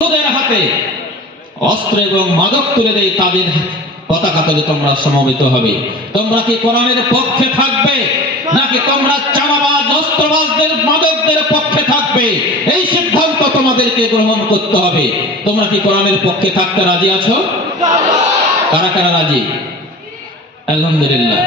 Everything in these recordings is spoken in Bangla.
হাতে অস্ত্র এবং মাদক তুলে দেয়, তাদের পতাকা তলে তোমরা সমবেত হবে। তোমরা কি কোরআনের পক্ষে থাকবে, নাকি তোমরা চাঁদাবাজ অস্ত্রবাজদের মাদকদের পক্ষে থাকবে? এই সিদ্ধান্ত তোমাদেরকে গ্রহণ করতে হবে। তোমরা কি কোরআনের পক্ষে থাকতে রাজি আছো? কারা কারা রাজি? আলহামদুলিল্লাহ।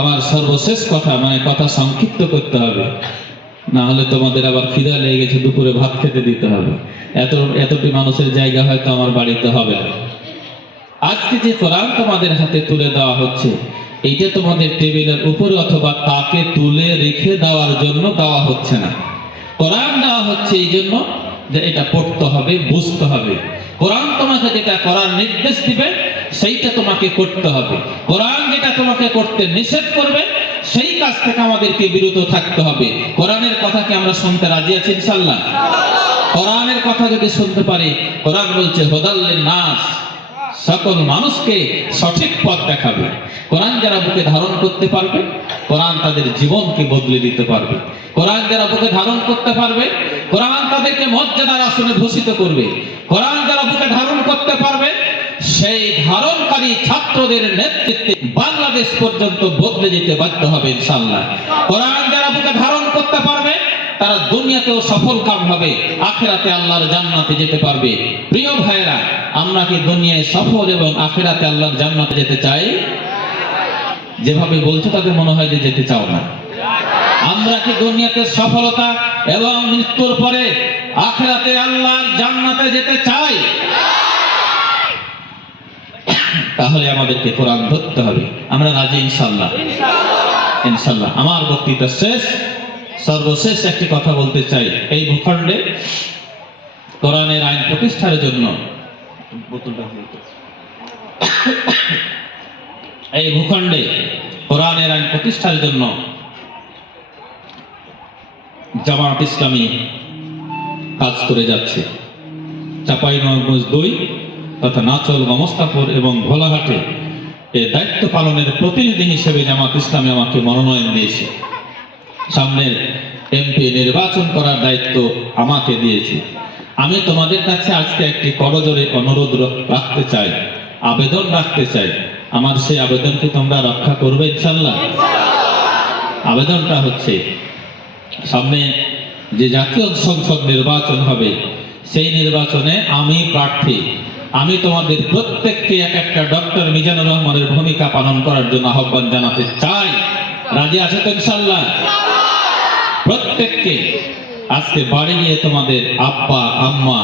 আমার সর্বশেষ কথা, মানে কথা সংক্ষিপ্ত করতে হবে, না হলে তোমাদের আবার খিদা লেগে গেছে, দুপুরে ভাত খেতে দিতে হবে। এতটি মানুষের জায়গা হয়তো আমার বাড়িতে হবে না। আজকে যে কোরআন তোমাদের হাতে তুলে দেওয়া হচ্ছে, এইটা তোমাদের টেবিলের উপরে অথবা তাকে তুলে রেখে দেওয়ার জন্য দেওয়া হচ্ছে না। কোরআন দেওয়া হচ্ছে এই জন্য যে এটা পড়তে হবে, বুঝতে হবে। কোরআন তোমাকে যেটা করার নির্দেশ দিবে সেইটা তোমাকে করতে হবে। কোরআন যেটা তোমাকে করতে নিষেধ করবে সেই কাজ থেকে আমাদেরকে বিরত থাকতে হবে। কোরআনের কথা কি আমরা শুনতে রাজি আছি ইনশাআল্লাহ? কোরআনের কথা যদি শুনতে পারি, কোরআন বলছে হুদাল্লিন নাস, সকল মানুষকে সঠিক পথ দেখাবে। কোরআন যারা বুকে ধারণ করতে পারবে, কোরআন তাদের জীবনকে বদলে দিতে পারবে। কোরআন যারা বুকে ধারণ করতে পারবে, কোরআন তাদেরকে মর্যাদার আসনে ভূষিত করবে। কোরআন যারা বুকে ধারণ করতে পারবে, সেই ধারণকারী ছাত্রদের নেতৃত্বে বাংলাদেশ পর্যন্ত বদলে যেতে বাধ্য হবে ইনশাআল্লাহ। কোরআন যারা বুকে ধারণ করতে পারবে, তারা দুনিয়াতেও সফল কাম হবে, আখিরাতে আল্লাহর জান্নাতে যেতে পারবে। প্রিয় ভাইরা, আমরা কি দুনিয়ায় সফল এবং আখিরাতে আল্লাহর জান্নাতে যেতে চাই? যেভাবে বলছো তাতে মনে হয় যে যেতে চাও না। আমরা কি দুনিয়াতে সফলতা এবং মৃত্যুর পরে আখিরাতে আল্লাহর জান্নাতে যেতে চাই? তাহলে আমাদেরকে কোরআন ধরতে হবে। আমরা রাজি ইনশাআল্লাহ? ইনশাআল্লাহ। আমার বক্তৃতা শেষ। সর্বশেষ একটি কথা বলতে চাই। এই ভূখণ্ডে কোরআনের আইন প্রতিষ্ঠার জন্য এই ভূখণ্ডে কোরআনের আইন প্রতিষ্ঠার জন্য জামাত ইসলামী কাজ করে যাচ্ছে। চাঁপাইনবাবগঞ্জ 2 তথা নাচল, মমস্তাপুর এবং ভোলাহাটে এই দায়িত্ব পালনের প্রতিনিধি হিসেবে জামাত ইসলামী আমাকে মনোনয়ন দিয়েছে। সামনের এমপি নির্বাচন করার দায়িত্ব আমাকে দিয়েছে। আমি তোমাদের কাছে আজকে একটি করজোড়ে অনুরোধ রাখতে চাই, আবেদন রাখতে চাই। আমার সেই আবেদনকে তোমরা রক্ষা করবে ইনশাআল্লাহ? আবেদনটা হচ্ছে, সামনে যে জাতীয় সংসদ নির্বাচন হবে, সেই নির্বাচনে আমি প্রার্থী। আমি তোমাদের প্রত্যেককে এক একটা ডক্টর মিজানুর রহমানের ভূমিকা পালন করার জন্য আহ্বান জানাতে চাই। রাজি আছে তো ইনশাআল্লাহ? প্রত্যেককে আজকে বাড়ি গিয়ে তোমাদের আব্বা আম্মা,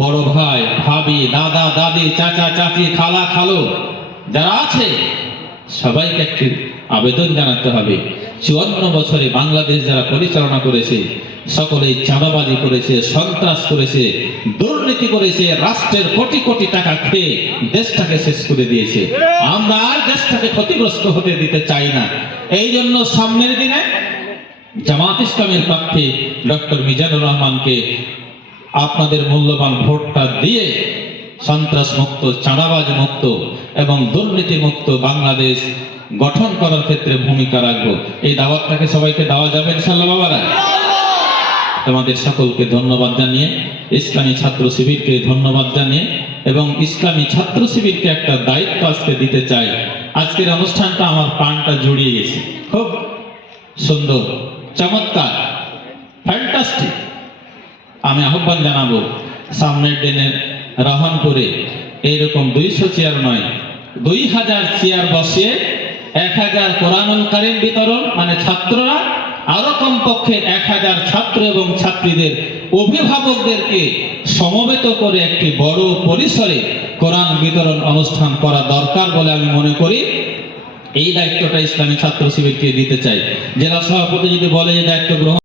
বড় ভাই ভাবি, দাদা দাদি, চাচা চাচি, খালা খালু যারা আছে, সবাইকে একটি আবেদন জানাতে হবে। 54 বছরে বাংলাদেশ যারা পরিচালনা করেছে, সকলেই চাঁদাবাজি করেছে, সন্ত্রাস করেছে, দুর্নীতি করেছে, রাষ্ট্রের কোটি কোটি টাকা খেয়ে দেশটাকে শেষ করে দিয়েছে। আমরা আর দেশটাকে ক্ষতিগ্রস্ত হতে দিতে চাই না। এই জন্য সামনের দিনে জামাত ইসলামের প্রার্থী ডক্টর মিজানুর রহমানকে আপনাদের মূল্যবান ভোটটা দিয়ে সন্ত্রাস মুক্ত, চাঁদাবাজ মুক্ত এবং দুর্নীতি মুক্ত বাংলাদেশ গঠন করার ক্ষেত্রে ভূমিকা রাখবো। এই দাওয়াতটাকে সবাইকে দেওয়া যাবে ইনশাআল্লাহ বাবারা? তোমাদের সকলকে ধন্যবাদ জানিয়ে, ইসলামী ছাত্র শিবিরকে ধন্যবাদ জানিয়ে এবং ইসলামী ছাত্র শিবিরকে একটা দায়িত্ব আজকে দিতে চাই। আজকের অনুষ্ঠানটা আমার প্রাণটা জড়িয়ে গেছে। খুব সুন্দর, চমৎকার, ফ্যান্টাস্টিক। আমি আহ্বান জানাবো, সামনের দিনের রহনপুরে এইরকম 200 চেয়ার নয়, 2000 চেয়ার বসিয়ে 1000 কোরআনুল কারীম বিতরণ, মানে ছাত্ররা আরো কমপক্ষে 1000 ছাত্র এবং ছাত্রীদের অভিভাবকদেরকে সমবেত করে একটি বড় পরিসরে কোরআন বিতরণ অনুষ্ঠান করা দরকার বলে আমি মনে করি। এই দায়িত্বটা ইসলামী ছাত্র শিবিরকে দিতে চাই। জেলা সভাপতি যদি বলে যে দায়িত্ব গ্রহণ